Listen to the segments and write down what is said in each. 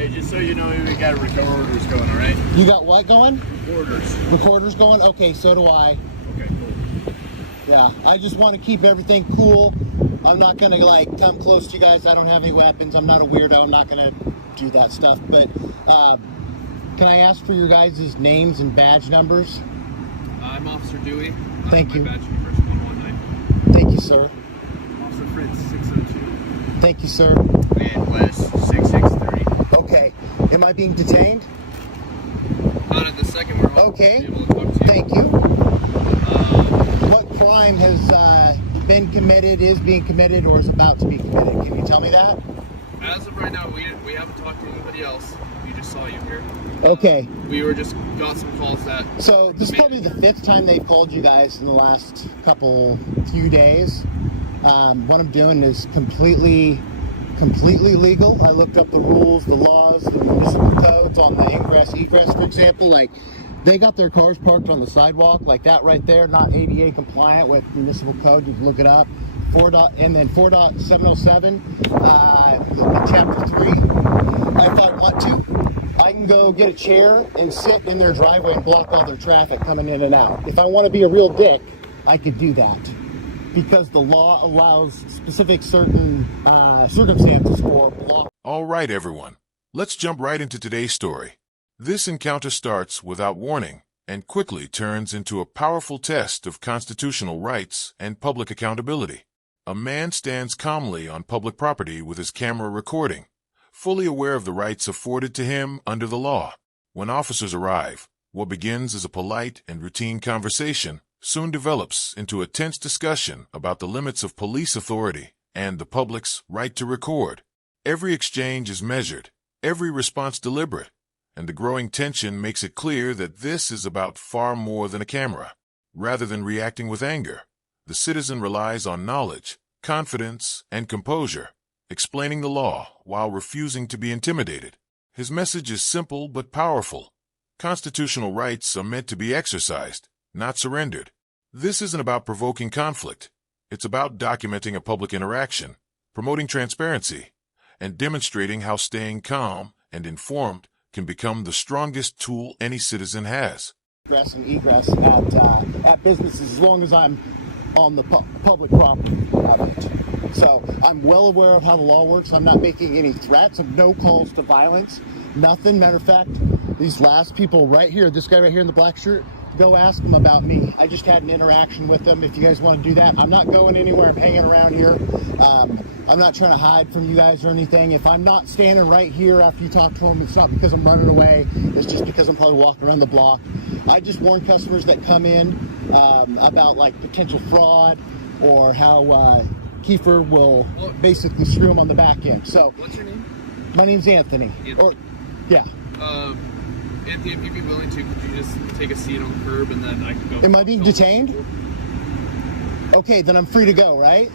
Hey, just so you know, we got recorders going, all right? You got what going? Recorders. Recorders going? Okay, so do I. Okay, cool. Yeah, I just want to keep everything cool. I'm not going to, like, come close to you guys. I don't have any weapons. I'm not a weirdo. I'm not going to do that stuff. But can I ask for your guys' names and badge numbers? I'm Officer Dewey. Thank you. My badge number is 119. Thank you, sir. Officer Fritz, 602. Thank you, sir. And Wes, 663. Okay. Am I being detained? Not at the second. We're hoping Okay. to be able to talk to you. Thank you. What crime has been committed, is being committed, or is about to be committed? Can you tell me that? As of right now, we haven't talked to anybody else. We just saw you here. Okay. We got some calls that. So this is probably the 5th time they've called you guys in the last few days. What I'm doing is completely legal. I looked up the rules, the laws, the municipal codes on the ingress, egress, for example. Like, they got their cars parked on the sidewalk, like that right there, not ADA compliant with municipal code. You can look it up. 4.707, chapter 3. If I want to, I can go get a chair and sit in their driveway and block all their traffic coming in and out. If I want to be a real dick, I could do that, because the law allows specific certain circumstances for block. All right, everyone. Let's jump right into today's story. This encounter starts without warning and quickly turns into a powerful test of constitutional rights and public accountability. A man stands calmly on public property with his camera recording, fully aware of the rights afforded to him under the law. When officers arrive, what begins as a polite and routine conversation soon develops into a tense discussion about the limits of police authority and the public's right to record. Every exchange is measured, every response deliberate, and the growing tension makes it clear that this is about far more than a camera. Rather than reacting with anger, the citizen relies on knowledge, confidence, and composure, explaining the law while refusing to be intimidated. His message is simple but powerful. Constitutional rights are meant to be exercised, not surrendered. This isn't about provoking conflict. It's about documenting a public interaction, promoting transparency, and demonstrating how staying calm and informed can become the strongest tool any citizen has. Ingress and egress at businesses, as long as I'm on the public property of it. So I'm well aware of how the law works. I'm not making any threats, of no calls to violence, nothing. Matter of fact, these last people right here, this guy right here in the black shirt, go ask them about me. I just had an interaction with them. If you guys want to do that, I'm not going anywhere. I'm hanging around here. I'm not trying to hide from you guys or anything. If I'm not standing right here after you talk to them, it's not because I'm running away. It's just because I'm probably walking around the block. I just warn customers that come in about, like, potential fraud, or how Kiefer will basically screw them on the back end. So, What's your name? my name's Anthony. Or, yeah. Anthony, if you'd be willing to, could you just take a seat on the curb and then I can go? Am I being detained? Okay, then I'm free to go, right?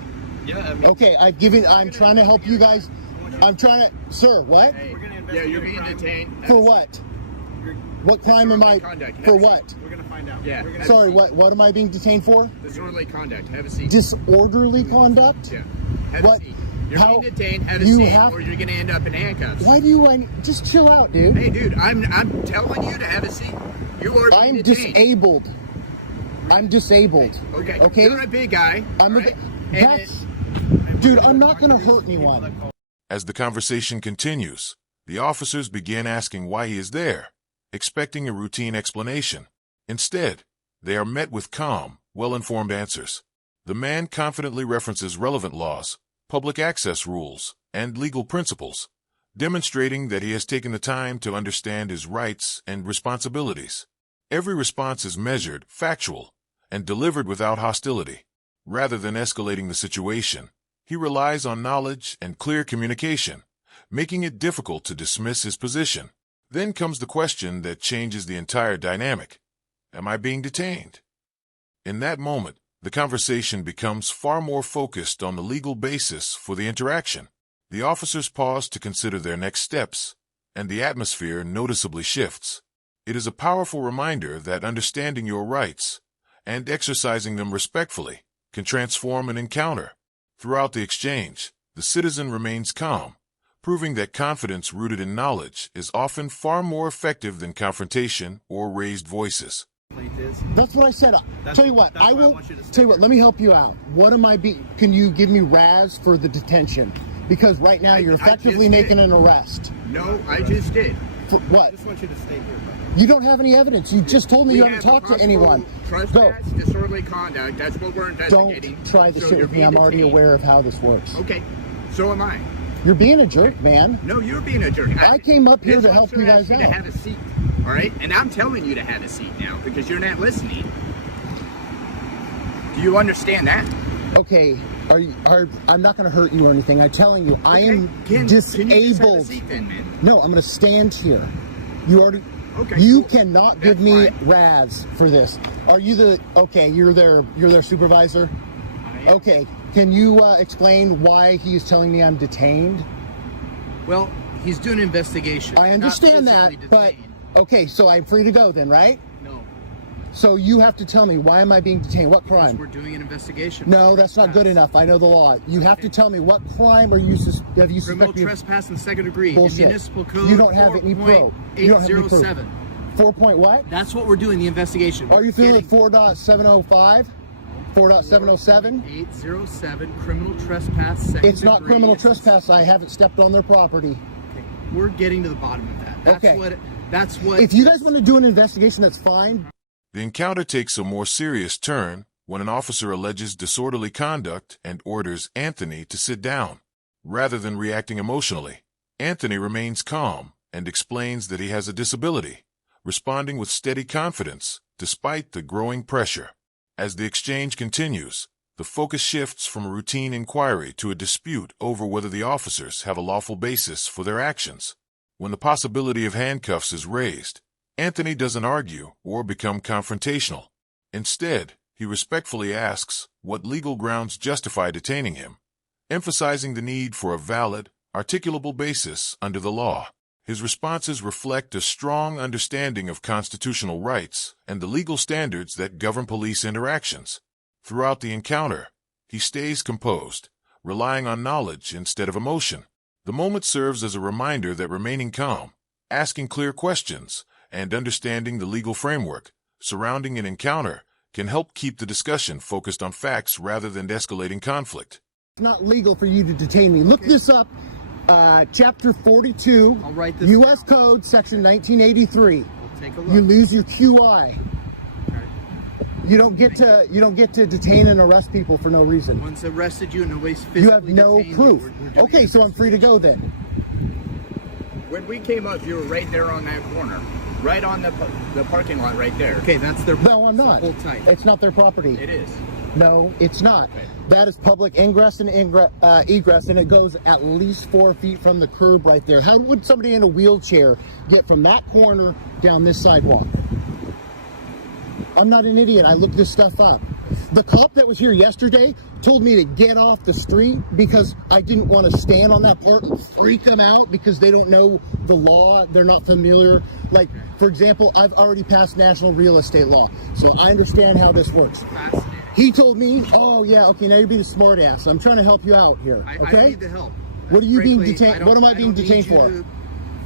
Yeah. I mean, Okay, I'm trying to help you guys. I'm trying to, sir, what? Hey, yeah, you're being detained. For what? What crime am I, Conduct. for what? We're going to find out. Yeah. Sorry, what am I being detained for? Disorderly conduct. Have a seat. Disorderly conduct? Yeah. Have What? a seat. You're How- being detained. Have a you seat, have- or you're going to end up in handcuffs. Why do you, just chill out, dude. Hey, dude, I'm telling you to have a seat. You are being I'm detained. disabled. I'm disabled. Okay. Okay? You're a big guy. I'm right? dude, I'm not gonna hurt anyone. As the conversation continues, the officers begin asking why he is there, expecting a routine explanation. Instead, they are met with calm, well-informed answers. The man confidently references relevant laws, public access rules, and legal principles, demonstrating that he has taken the time to understand his rights and responsibilities. Every response is measured, factual, and delivered without hostility. Rather than escalating the situation, he relies on knowledge and clear communication, making it difficult to dismiss his position. Then comes the question that changes the entire dynamic. Am I being detained? In that moment, the conversation becomes far more focused on the legal basis for the interaction. The officers pause to consider their next steps, and the atmosphere noticeably shifts. It is a powerful reminder that understanding your rights and exercising them respectfully can transform an encounter. Throughout the exchange, the citizen remains calm, proving that confidence rooted in knowledge is often far more effective than confrontation or raised voices. That's what I said. Tell you what, that's I why I will want you to stay tell you what. here. Let me help you out. What am I being? Can you give me RAS for the detention? Because right now you're I effectively just making did. an arrest. No, I just did. For what? I just want you to stay here, brother. You don't have any evidence. You just told me We you haven't have talked to possible anyone. Go. Trespass, disorderly conduct. That's what we're investigating. Don't try to So sit you're with me. being I'm already detained. aware of how this works. Okay, so am I. You're being a jerk, man. No, you're being a jerk. I came up here This to help officer you asked guys me out. to have a seat, all right? And I'm telling you to have a seat now because you're not listening. Do you understand that? Okay, I'm not going to hurt you or anything. I'm telling you, I am Can you just have a disabled. seat then, man? No, I'm going to stand here. You already. Okay, You cool. cannot That's give me fine. RAS for this. Are you the? Okay, you're their supervisor. I am. Okay, can you explain why he is telling me I'm detained? Well, he's doing an investigation. I Not understand that, physically but detained. okay, so I'm free to go then, right? No, So you have to tell me, why am I being detained? What because crime? we're doing an investigation. No, that's not good enough. I know the law. You have to tell me, what crime are you have you Criminal suspect me of? trespass in second degree. In Bullshit. Municipal Code You don't have any proof. You don't have any proof. 4.807. 4 point what? That's what we're doing, the investigation. Are you We're feeling getting 4.705? 4.707? 807 criminal trespass second It's not degree. criminal It's- trespass. I haven't stepped on their property. Okay, we're getting to the bottom of that. That's Okay. That's what. If you guys want to do an investigation, that's fine. The encounter takes a more serious turn when an officer alleges disorderly conduct and orders Anthony to sit down. Rather than reacting emotionally, Anthony remains calm and explains that he has a disability, responding with steady confidence despite the growing pressure. As the exchange continues, the focus shifts from a routine inquiry to a dispute over whether the officers have a lawful basis for their actions. When the possibility of handcuffs is raised, Anthony doesn't argue or become confrontational. Instead, he respectfully asks what legal grounds justify detaining him, emphasizing the need for a valid, articulable basis under the law. His responses reflect a strong understanding of constitutional rights and the legal standards that govern police interactions. Throughout the encounter, he stays composed, relying on knowledge instead of emotion. The moment serves as a reminder that remaining calm, asking clear questions, and understanding the legal framework surrounding an encounter can help keep the discussion focused on facts rather than escalating conflict. It's not legal for you to detain me. Look this up. Chapter 42, I'll write this U.S. down. Code, Section 1983. We'll take a You look. lose your QI. Okay. You don't get to detain and arrest people for no reason. Once arrested you and nobody's physically You have no detained you, proof. we're doing Okay, so I'm free to go then. When we came up, you were right there on that corner, right on the parking lot right there. Okay, that's their. No, I'm so not. Hold tight. It's not their property. It is. No, it's not. Okay. That is public ingress and egress, and it goes at least 4 feet from the curb right there. How would somebody in a wheelchair get from that corner down this sidewalk? I'm not an idiot. I looked this stuff up. The cop that was here yesterday told me to get off the street because I didn't want to stand on that part and freak them out because they don't know the law. They're not familiar. Like, for example, I've already passed national real estate law, so I understand how this works. Fascinating. He told me, oh yeah, okay, now you're being a smart ass. I'm trying to help you out here, I okay? need the help. What are you being Frankly, detained- I what am I don't being need detained you for? to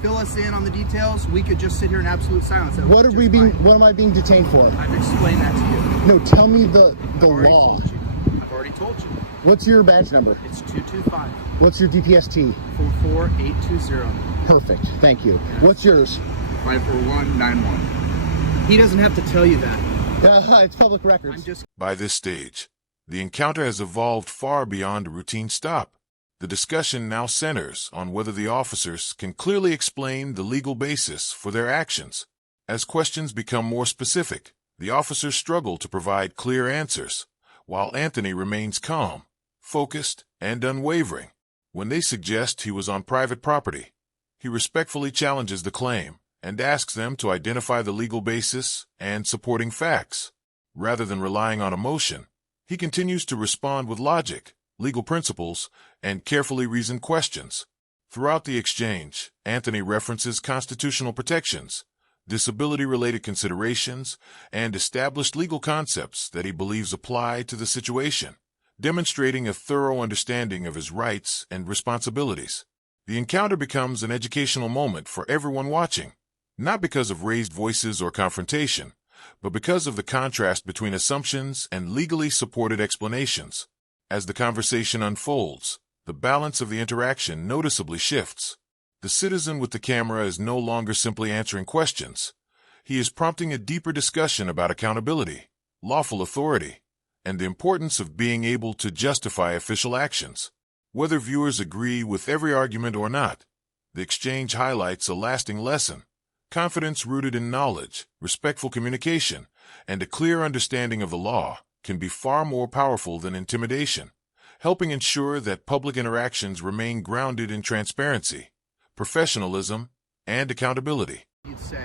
fill us in on the details. We could just sit here in absolute silence. That What would are be we just being? fine. What am I being detained for? I've explained that to you. No, tell me the I've already law. told you. I've already told you. What's your badge number? It's 225 What's your DPST? 44820. Perfect, thank you. What's yours? 54191. He doesn't have to tell you that. It's public records. I'm just. By this stage, the encounter has evolved far beyond a routine stop. The discussion now centers on whether the officers can clearly explain the legal basis for their actions. As questions become more specific, the officers struggle to provide clear answers, while Anthony remains calm, focused, and unwavering. When they suggest he was on private property, he respectfully challenges the claim and asks them to identify the legal basis and supporting facts. Rather than relying on emotion, he continues to respond with logic, legal principles, and carefully reasoned questions. Throughout the exchange, Anthony references constitutional protections, disability-related considerations, and established legal concepts that he believes apply to the situation, demonstrating a thorough understanding of his rights and responsibilities. The encounter becomes an educational moment for everyone watching, not because of raised voices or confrontation, but because of the contrast between assumptions and legally supported explanations. As the conversation unfolds, the balance of the interaction noticeably shifts. The citizen with the camera is no longer simply answering questions. He is prompting a deeper discussion about accountability, lawful authority, and the importance of being able to justify official actions. Whether viewers agree with every argument or not, the exchange highlights a lasting lesson. Confidence rooted in knowledge, respectful communication, and a clear understanding of the law can be far more powerful than intimidation, helping ensure that public interactions remain grounded in transparency, professionalism, and accountability. You'd say.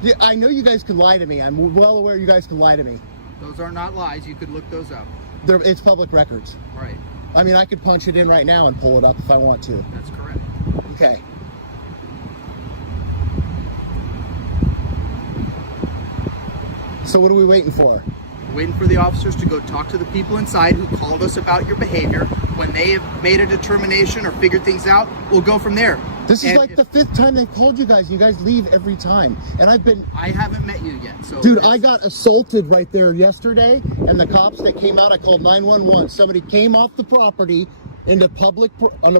Yeah, I know you guys can lie to me. I'm well aware you guys can lie to me. Those are not lies. You could look those up. It's public records. Right. I mean, I could punch it in right now and pull it up if I want to. That's correct. Okay. So what are we waiting for? Waiting for the officers to go talk to the people inside who called us about your behavior. When they have made a determination or figured things out, we'll go from there. This is like the 5th time they've called you guys. You guys leave every time. And I haven't met you yet. So dude, I got assaulted right there yesterday, and the cops that came out, I called 911. Somebody came off the property on the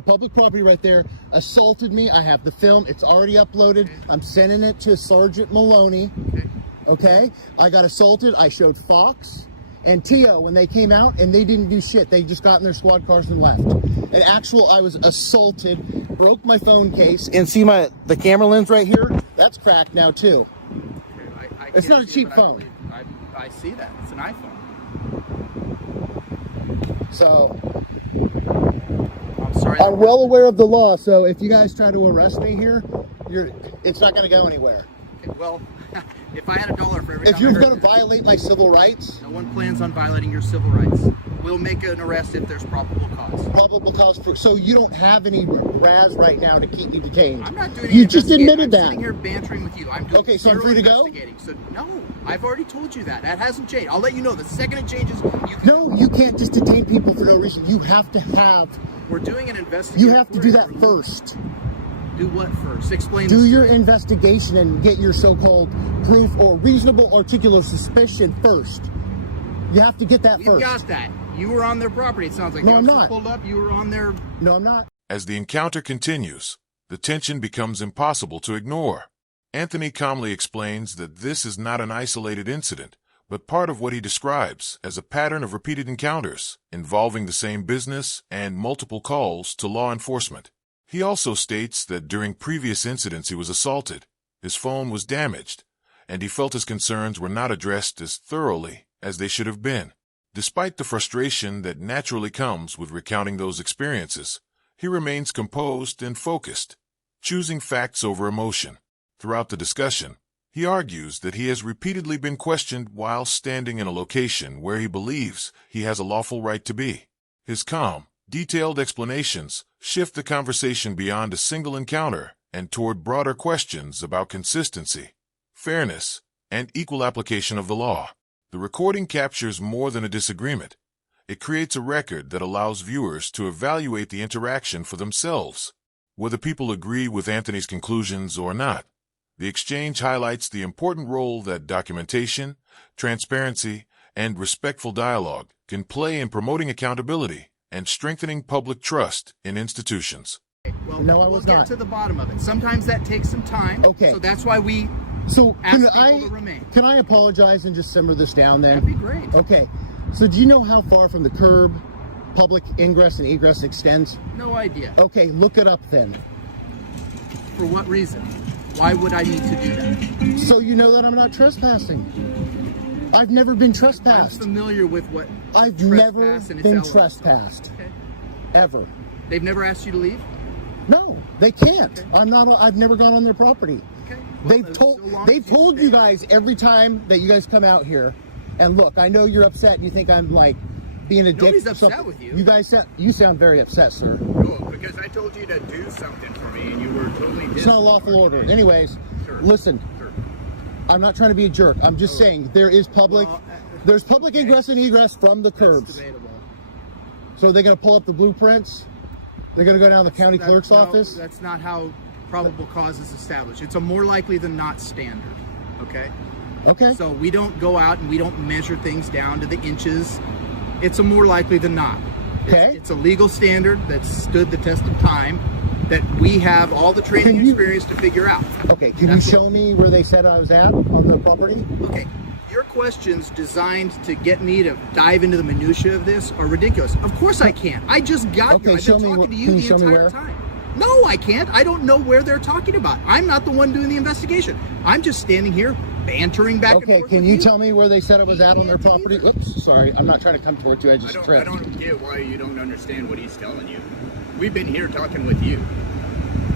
public property right there, assaulted me. I have the film. It's already uploaded. Okay. I'm sending it to Sergeant Maloney. Okay. Okay? I got assaulted. I showed Fox and Tio when they came out, and they didn't do shit. They just got in their squad cars and left. I was assaulted, broke my phone case, and see the camera lens right here? That's cracked now too. I It's can't not a see cheap it, but phone. I see that. It's an iPhone. So I'm sorry. I'm well aware of the law, so if you guys try to arrest me here, it's not going to go anywhere. Okay, well, if I had $1 for every If time you're I heard going to that, violate my civil rights, no one plans on violating your civil rights. We'll make an arrest if there's probable cause. probable cause so you don't have any RAS right now to keep me detained. I'm not doing. You just admitted I'm that. sitting here bantering with you. I'm doing Okay, so I'm zero free to go? investigating. So no, I've already told you that. That hasn't changed. I'll let you know the second it changes. No, you can't just detain people for no reason. You have to have. We're doing an investigation. You have to do that first. Do what first? Explain. Do this. your investigation and get your so-called proof or reasonable articulable suspicion first. You have to get that We've first. got that. You were on their property. It sounds like. No, The I'm officer not. Pulled up. You were on their. No, I'm not. As the encounter continues, the tension becomes impossible to ignore. Anthony calmly explains that this is not an isolated incident, but part of what he describes as a pattern of repeated encounters involving the same business and multiple calls to law enforcement. He also states that during previous incidents he was assaulted, his phone was damaged, and he felt his concerns were not addressed as thoroughly as they should have been. Despite the frustration that naturally comes with recounting those experiences, he remains composed and focused, choosing facts over emotion. Throughout the discussion, he argues that he has repeatedly been questioned while standing in a location where he believes he has a lawful right to be. His calm, detailed explanations shift the conversation beyond a single encounter and toward broader questions about consistency, fairness, and equal application of the law. The recording captures more than a disagreement. It creates a record that allows viewers to evaluate the interaction for themselves. Whether people agree with Anthony's conclusions or not, the exchange highlights the important role that documentation, transparency, and respectful dialogue can play in promoting accountability and strengthening public trust in institutions. Well, No, I we'll was get not. to the bottom of it. Sometimes that takes some time. Okay. So that's why we So ask can people to remain. Can I apologize and just simmer this down then? That'd be great. Okay. So do you know how far from the curb public ingress and egress extends? No idea. Okay, look it up then. For what reason? Why would I need to do that? So you know that I'm not trespassing. I've never been I'm trespassed. familiar with what I've trespass never and its been elements. trespassed. Okay. Ever. They've never asked you to leave? No, they can't. Okay. I've never gone on their property. Okay. Well, They've told so long they've as told stay you guys every time that you guys come out here. And look, I know you're upset and you think I'm like being a dick. Nobody's or upset something. with you. You guys sound very upset, sir. No, because I told you to do something for me and you were totally It's not a lawful order. Anyways, Sure. listen, Sure. I'm not trying to be a jerk. I'm just saying there's public okay. ingress and egress from the That's curbs. debatable. So they're gonna pull up the blueprints They're going to go down to the county clerk's No, office? That's not how probable cause is established. It's a more likely than not standard. Okay. Okay. So we don't go out and we don't measure things down to the inches. It's a more likely than not. Okay. It's a legal standard that's stood the test of time that we have all the training and experience to figure out. Okay, can you show me where they said I was at on the property? Okay, your questions designed to get me to dive into the minutia of this are ridiculous. Of course I can't. I just got here. I've been talking to you the entire time. No, I can't. I don't know where they're talking about. I'm not the one doing the investigation. I'm just standing here bantering back and forth. Okay, can you tell me where they said I was at on their property? Oops, sorry, I'm not trying to come towards you. I just I tripped. don't get why you don't understand what he's telling you. We've been here talking with you.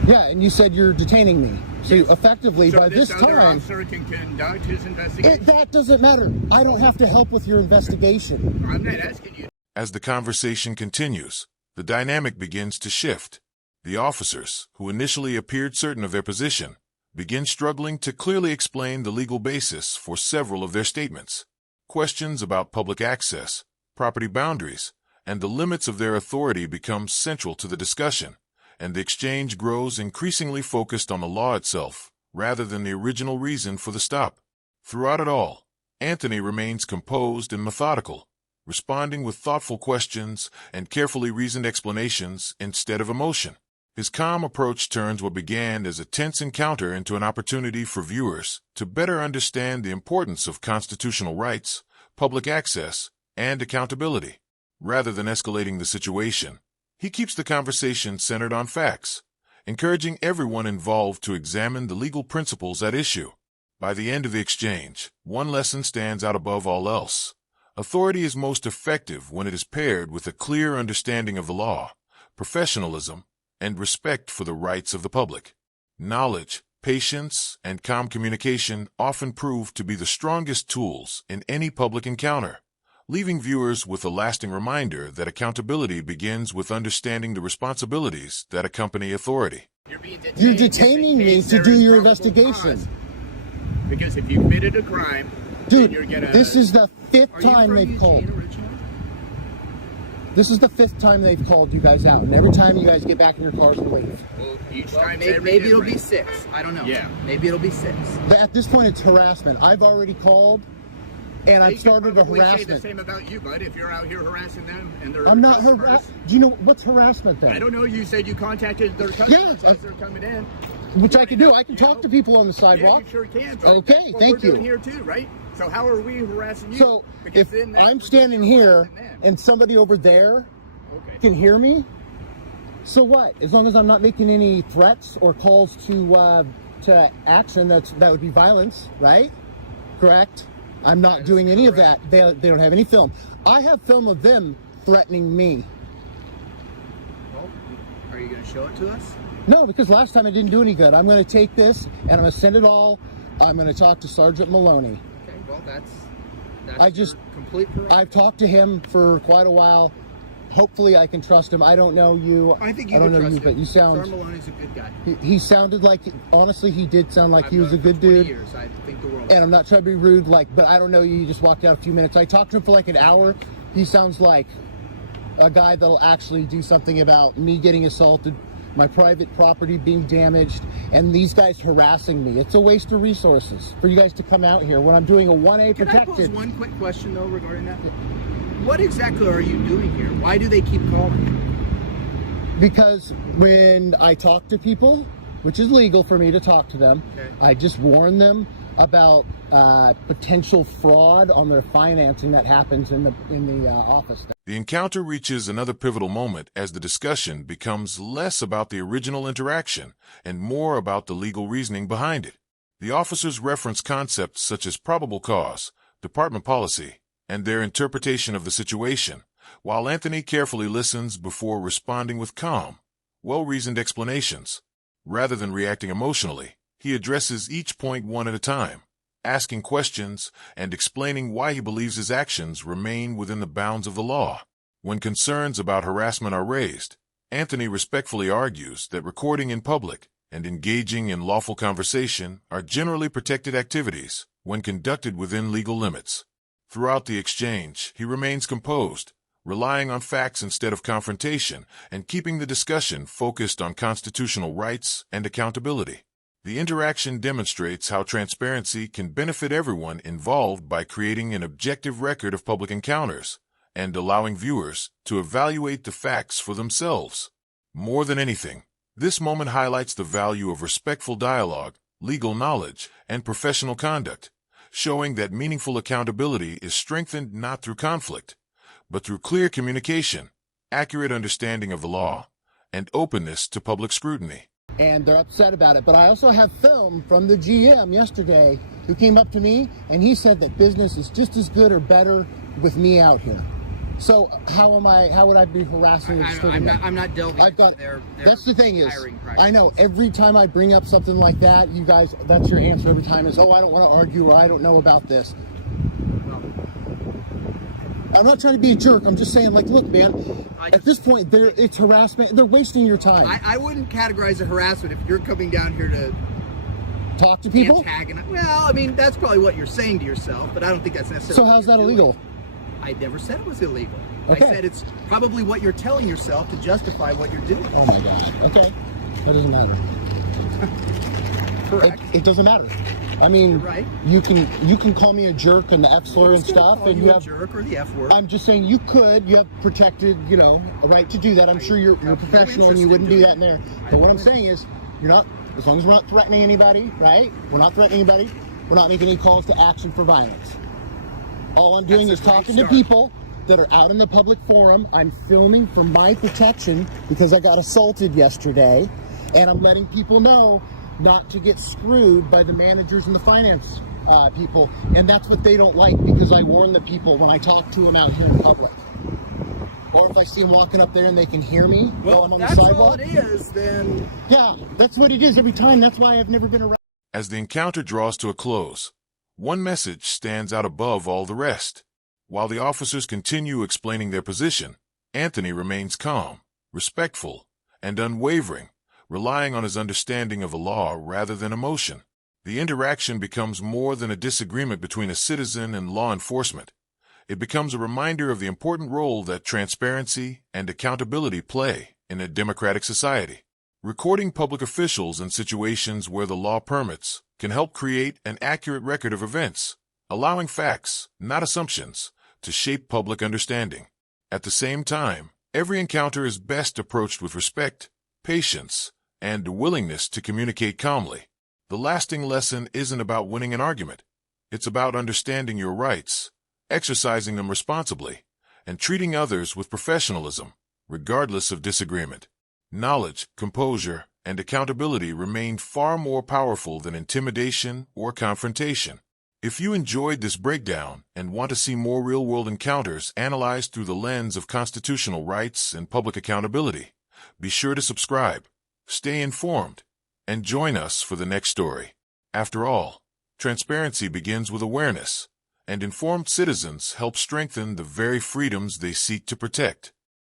Yeah, and you said you're detaining me. So Yes. effectively, So by this other time, officer can conduct his investigation. that doesn't matter. I don't have to help with your investigation. I'm not asking you. As the conversation continues, the dynamic begins to shift. The officers, who initially appeared certain of their position, begin struggling to clearly explain the legal basis for several of their statements. Questions about public access, property boundaries, and the limits of their authority become central to the discussion, and the exchange grows increasingly focused on the law itself, rather than the original reason for the stop. Throughout it all, Anthony remains composed and methodical, responding with thoughtful questions and carefully reasoned explanations instead of emotion. His calm approach turns what began as a tense encounter into an opportunity for viewers to better understand the importance of constitutional rights, public access, and accountability. Rather than escalating the situation, he keeps the conversation centered on facts, encouraging everyone involved to examine the legal principles at issue. By the end of the exchange, one lesson stands out above all else. Authority is most effective when it is paired with a clear understanding of the law, professionalism, and respect for the rights of the public. Knowledge, patience, and calm communication often prove to be the strongest tools in any public encounter, leaving viewers with a lasting reminder that accountability begins with understanding the responsibilities that accompany authority. You're detaining me to do your investigation. Because if you committed a crime, Dude, then you're gonna... this is the fifth Are you time from they've Eugene called. originally? This is the fifth time they've called you guys out, and every time you guys get back in your cars and leave. Well, each Well, time maybe it'll be 6. I don't know. Yeah. Maybe it'll be 6. But at this point, it's harassment. I've already called, and I've started a Say the harassment. same about you, bud. If you're out here harassing them and they're I'm not customers. harassing. Do you know what's harassment then? I don't know. You said you contacted their customers Yeah, as they're coming in. Which I can do. I can talk to people on the Yeah, sidewalk. you sure can. But Okay, that's what thank we're doing you. here too, right? So how are we harassing you? So Because if then that's I'm what standing you're here harassing them. and somebody over there Okay. can hear me, so what? As long as I'm not making any threats or calls to action, that would be violence, right? Correct? I'm not doing any of that. They don't have any film. I have film of them threatening me. Well, are you going to show it to us? No, because last time it didn't do any good. I'm going to take this and I'm going to send it all. I'm going to talk to Sergeant Maloney. Okay, well, that's I just- your complete prerogative. I've talked to him for quite a while. Hopefully I can trust him. I don't know you. I think you I don't can know trust you, him. but you sound... Sergeant Maloney's a good guy. He sounded like, honestly, he did sound like I've he was a known him good for 20 dude. Years. I think the world. And I'm not trying to be rude, but I don't know you. You just walked out a few minutes. I talked to him for like an hour. He sounds like a guy that'll actually do something about me getting assaulted, my private property being damaged, and these guys harassing me. It's a waste of resources for you guys to come out here when I'm doing a 1A Can I pose protected. one quick question though regarding that? What exactly are you doing here? Why do they keep calling? Because when I talk to people, which is legal for me to talk to them, Okay. I just warn them about potential fraud on their financing that happens in the office. The encounter reaches another pivotal moment as the discussion becomes less about the original interaction and more about the legal reasoning behind it. The officers reference concepts such as probable cause, department policy, and their interpretation of the situation, while Anthony carefully listens before responding with calm, well-reasoned explanations. Rather than reacting emotionally, he addresses each point one at a time, asking questions and explaining why he believes his actions remain within the bounds of the law. When concerns about harassment are raised, Anthony respectfully argues that recording in public and engaging in lawful conversation are generally protected activities when conducted within legal limits. Throughout the exchange, he remains composed, relying on facts instead of confrontation, and keeping the discussion focused on constitutional rights and accountability. The interaction demonstrates how transparency can benefit everyone involved by creating an objective record of public encounters and allowing viewers to evaluate the facts for themselves. More than anything, this moment highlights the value of respectful dialogue, legal knowledge, and professional conduct, showing that meaningful accountability is strengthened not through conflict, but through clear communication, accurate understanding of the law, and openness to public scrutiny. And they're upset about it. But I also have film from the GM yesterday who came up to me and he said that business is just as good or better with me out here. So how would I be harassing I'm not delving into their that's the thing is, hiring practices. I know every time I bring up something like that, you guys, that's your answer every time is, oh, I don't want to argue or I don't know about this. I'm not trying to be a jerk. I'm just saying, like, look, man, at this point, it's harassment. They're wasting your time. I wouldn't categorize it harassment if you're coming down here to talk to people. Well, I mean, that's probably what you're saying to yourself, but I don't think that's necessarily. So how's that illegal? I never said it was illegal. Okay. I said it's probably what you're telling yourself to justify what you're doing. Oh my God. Okay. That doesn't matter. Correct. It doesn't matter. I mean, you're right. You can call me a jerk and the F slur and stuff, and you have a jerk or the F word. I'm just saying you have protected, a right to do that. I'm sure you're professional and you wouldn't do that in there. But what I'm saying is, you're not, as long as we're not threatening anybody, right? We're not threatening anybody. We're not making any calls to action for violence. All I'm doing is talking to people that are out in the public forum. I'm filming for my protection because I got assaulted yesterday, and I'm letting people know not to get screwed by the managers and the finance people. And that's what they don't like, because I warn the people when I talk to them out here in public. Or if I see them walking up there and they can hear me while I'm on the sidewalk. Well, if that's all it is, then... Yeah, that's what it is every time. That's why I've never been around. As the encounter draws to a close, one message stands out above all the rest. While the officers continue explaining their position, Anthony remains calm, respectful, and unwavering, relying on his understanding of the law rather than emotion. The interaction becomes more than a disagreement between a citizen and law enforcement. It becomes a reminder of the important role that transparency and accountability play in a democratic society. Recording public officials in situations where the law permits can help create an accurate record of events, allowing facts, not assumptions, to shape public understanding. At the same time, every encounter is best approached with respect, patience, and a willingness to communicate calmly. The lasting lesson isn't about winning an argument. It's about understanding your rights, exercising them responsibly, and treating others with professionalism, regardless of disagreement. Knowledge, composure, and accountability remain far more powerful than intimidation or confrontation. If you enjoyed this breakdown and want to see more real-world encounters analyzed through the lens of constitutional rights and public accountability, be sure to subscribe, stay informed, and join us for the next story. After all, transparency begins with awareness, and informed citizens help strengthen the very freedoms they seek to protect.